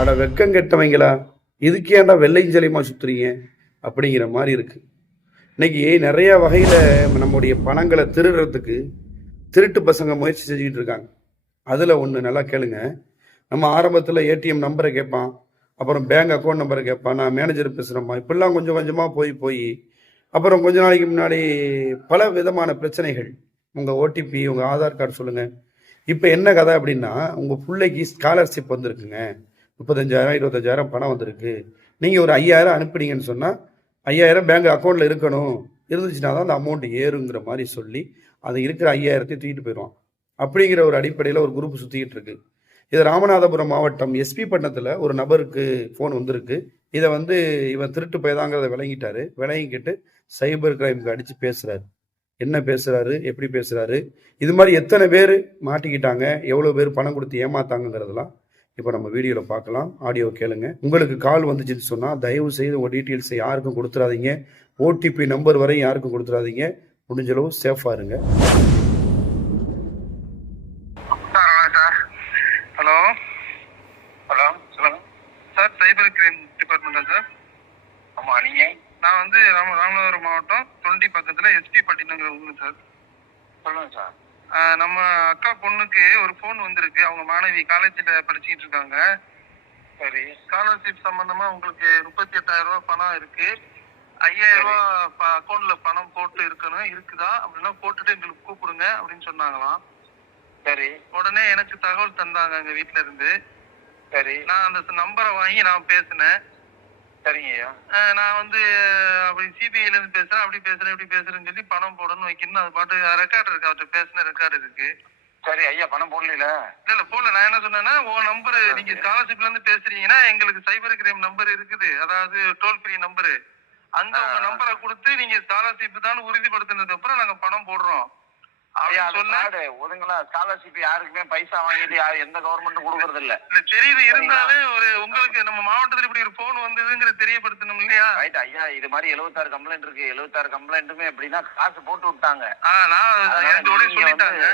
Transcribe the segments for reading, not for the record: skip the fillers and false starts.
அட வெக்கம் கெட்டவங்களா, இதுக்கு ஏன்டா வெள்ளையும் ஜலியமா சுத்துறீங்க அப்படிங்கிற மாதிரி இருக்கு. இன்னைக்கு நிறைய வகையில நம்முடைய பணங்களை திருடுறதுக்கு திருட்டு பசங்க முயற்சி செஞ்சுக்கிட்டு இருக்காங்க. அதுல ஒண்ணு நல்லா கேளுங்க. நம்ம ஆரம்பத்துல ஏடிஎம் நம்பரை கேட்பான், அப்புறம் பேங்க் அக்கௌண்ட் நம்பரை கேட்பான், நான் மேனேஜர் பேசுறேம்மா, இப்படிலாம் கொஞ்சம் கொஞ்சமா போய் போய் அப்புறம் கொஞ்ச நாளைக்கு முன்னாடி பல விதமான பிரச்சனைகள். உங்க ஓடிபி, உங்க ஆதார் கார்டு சொல்லுங்க. இப்ப என்ன கதை அப்படின்னா, உங்க பிள்ளைக்கு ஸ்காலர்ஷிப் வந்திருக்குங்க, 35,000 25,000 பணம் வந்திருக்கு, நீங்க ஒரு 5,000 அனுப்புனீங்கன்னு சொன்னா 5,000 பேங்க் அக்கௌண்ட்ல இருக்கணும், இருந்துச்சுன்னா தான் அந்த அமௌண்ட் ஏறுங்கிற மாதிரி சொல்லி அது இருக்கிற 5,000 தூக்கிட்டு போயிடுவான். அப்படிங்கிற ஒரு அடிப்படையில் ஒரு குரூப் சுத்திக்கிட்டு இருக்கு. இது ராமநாதபுரம் மாவட்டம் எஸ்பி பட்டணத்துல ஒரு நபருக்கு போன் வந்திருக்கு. இதை இவன் திருட்டு போயதாங்கிறத விளங்கிட்டாரு. விளங்கிக்கிட்டு சைபர் கிரைமுக்கு அடிச்சு பேசுறாரு. என்ன பேசுறாரு, எப்படி பேசுறாரு, இது மாதிரி எத்தனை பேர் மாட்டிக்கிட்டாங்க, எவ்வளவு பேர் பணம் கொடுத்து ஏமாத்தாங்கிறதெல்லாம் இப்போ நம்ம வீடியோவில் பார்க்கலாம். ஆடியோ கேளுங்க. உங்களுக்கு கால் வந்துச்சுன்னு சொன்னால் தயவு செய்து உங்கள் டீட்டெயில்ஸை யாருக்கும் கொடுத்துடாதீங்க. ஓடிபி நம்பர் வரையும் யாருக்கும் கொடுத்துடாதீங்க. முடிஞ்சளவு சேஃபாக இருங்க. ஹலோ ஹலோ சொல்லுங்க சார், சைபர் கிரைம் டிபார்ட்மெண்ட்டா சார்? ஆமாம், நீங்கள்? நான் ராமநாதபுரம் மாவட்டம் தொண்டி பக்கத்தில் எஸ்பி பட்டினங்கிற ஊர் சார். சொல்லுங்க சார். நம்ம அக்கா பொண்ணுக்கு ஒரு ஃபோன் வந்திருக்கு. அவங்க மாணவி காலேஜில் படிச்சுக்கிட்டு இருக்காங்க. சரி. ஸ்காலர்ஷிப் சம்பந்தமா உங்களுக்கு 38,000 ரூபா பணம் இருக்கு, 5,000 ரூபா அக்கௌண்ட்ல பணம் போட்டு இருக்கணும், இருக்குதா அப்படின்னா போட்டுட்டு எங்களுக்கு கூப்பிடுங்க அப்படின்னு சொன்னாங்களாம். சரி. உடனே எனக்கு தகவல் தந்தாங்க எங்க வீட்டுல இருந்து. சரி. நான் அந்த நம்பரை வாங்கி நான் பேசினேன். சரிங்கய்யா. நான் அப்படி சிபிஐல இருந்து பேசுறேன், அப்படி பேசுறேன், இப்படி பேசுறேன்னு சொல்லி பணம் போடணும் வைக்கணும், அது பாட்டு ரெக்கார்டு இருக்கு, அவர்கிட்ட பேசின ரெக்கார்டு இருக்கு. சரி ஐயா, பணம் போடல? இல்ல போடல. நான் என்ன சொன்னேன்னா, உன் நம்பர் நீங்க ஸ்காலர்ஷிப்ல இருந்து பேசுறீங்கன்னா எங்களுக்கு சைபர் கிரைம் நம்பர் இருக்குது, அதாவது டோல் ஃப்ரீ நம்பரு. அந்த உங்க நம்பரை கொடுத்து நீங்க ஸ்காலர்ஷிப் தான் உறுதிப்படுத்தினதுக்கு அப்புறம் நாங்க பணம் போடுறோம். ஸ்காலர்ஷிப் யாருக்குமே பைசா வாங்கிட்டு எந்த கவர்மெண்ட்டும் கொடுக்கறது இல்ல. தெரியுது, இருந்தாலே ஒரு உங்களுக்கு நம்ம மாவட்டத்துல இப்படி ஒரு போன் வந்ததுங்கிறது தெரியப்படுத்தணும் இல்லையா? ரைட் ஐயா, இது மாதிரி 76 கம்ப்ளைண்ட் இருக்கு. 76 கம்ப்ளைண்ட்டுமே எப்படின்னா காசு போட்டு விட்டாங்க. சொல்லிட்டாங்க.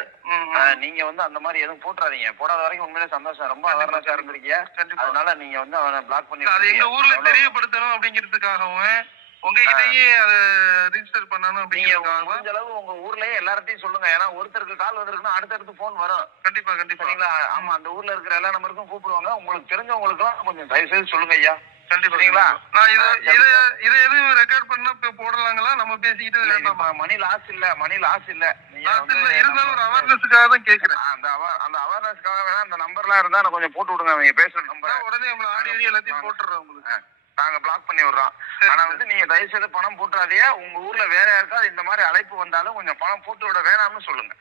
நீங்க அந்த மாதிரி எதுவும் போட்டுறாதீங்க. போடாத வரைக்கும் உண்மையிலே சந்தோஷம். ரொம்ப அவேர்னஸா இருந்திருக்கீங்க. அதனால நீங்க அவனை பிளாக் பண்ணி எங்க ஊர்ல தெரியப்படுத்தணும் அப்படிங்கிறதுக்காகவும் உங்ககிட்டயே அதை ரிஜிஸ்டர் பண்ணணும் அப்படிங்கிறதுக்காக முடிஞ்ச அளவு உங்க ஊர்லயே எல்லார்ட்டையும் சொல்லுங்க. ஏன்னா ஒருத்தருக்கு கால் வந்திருக்குன்னா அடுத்தடுத்து போன் வரும். கண்டிப்பா கண்டிப்பா. சரிங்களா? ஆமா, அந்த ஊர்ல இருக்கிற எல்லா நம்பருக்கும் கூப்பிடுவாங்க. உங்களுக்கு தெரிஞ்சவங்களுக்கும் கொஞ்சம் தயவு செய்து சொல்லுங்க ஐயா. கண்டிப்பா. நான் இதை எதுவும் ரெக்கார்ட் பண்ணா போடலாங்களா? நம்ம பேசிக்கிட்டு மணி லாஸ் இல்ல, மணி லாஸ் இல்ல. இருந்தாலும் ஒரு அவேர்னஸ்க்காக தான் கேட்கிறேன். அந்த அவேர்னஸ்க்காக வேணா அந்த நம்பர்லாம் இருந்தா நான் கொஞ்சம் போட்டு விடுங்க. அவங்க பேசுற நம்பர் உடனே உங்களை ஆடியோ எல்லாத்தையும் போட்டுறோம் உங்களுக்கு. நாங்க பிளாக் பண்ணி விடுறோம். ஆனா நீங்க தயவு செய்து பணம் போட்டுறாதே. உங்க ஊர்ல வேற யாருக்காவது இந்த மாதிரி அழைப்பு வந்தாலும் கொஞ்சம் பணம் போட்டு விட வேணாம்னு சொல்லுங்க.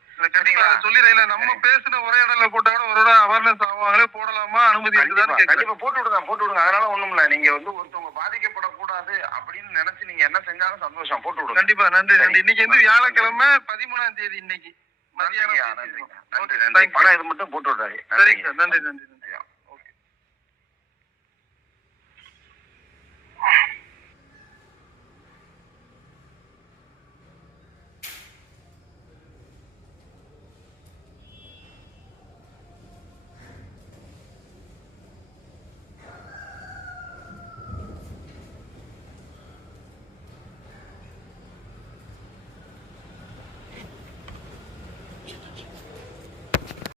சொல்லிடுறீங்களா? நம்ம பேசின ஒரே இடத்துல போட்டா கூட ஒரு அவேர்னஸ் ஆவாங்களே, போடலாமா, அனுமதி இருக்குதான்னு கண்டிப்பா போட்டு விடுங்க, போட்டு விடுங்க. அதனால ஒண்ணும் இல்ல. நீங்க ஒருத்தவங்க பாதிக்கப்படக்கூடாது அப்படின்னு நினைச்சு நீங்க என்ன செஞ்சாலும் சந்தோஷம், போட்டு விடுங்க. கண்டிப்பா. நன்றி நன்றி. இன்னைக்கு வியாழக்கிழமை 13ஆம் தேதி. இன்னைக்கு மதியானம். நன்றி நன்றி. பணம் இது மட்டும் போட்டு விடுறாரு. சரிங்க சார். நன்றி நன்றி நன்றி. ஓகே.